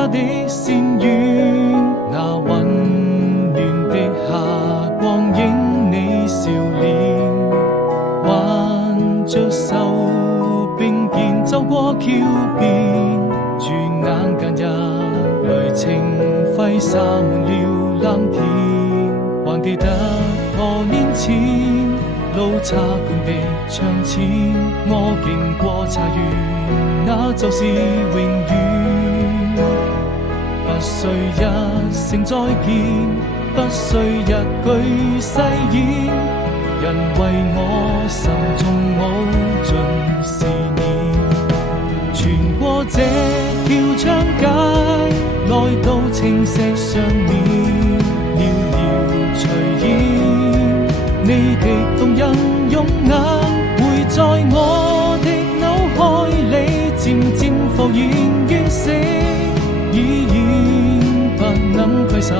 他的仙怨，那混亂的霞光映你笑臉，挽着手並肩走過橋邊，轉眼間日淚情揮灑滿了藍天，還記得多年前路差館的窗前，我經過茶園，那就是永遠。不需一聲再見，不需一句誓言，因為我心中無盡思念。穿過這條長街，來到青石上面，遙遙隨煙，你的動人容顏會在我的腦海裡漸漸浮現，完成已然不能攜手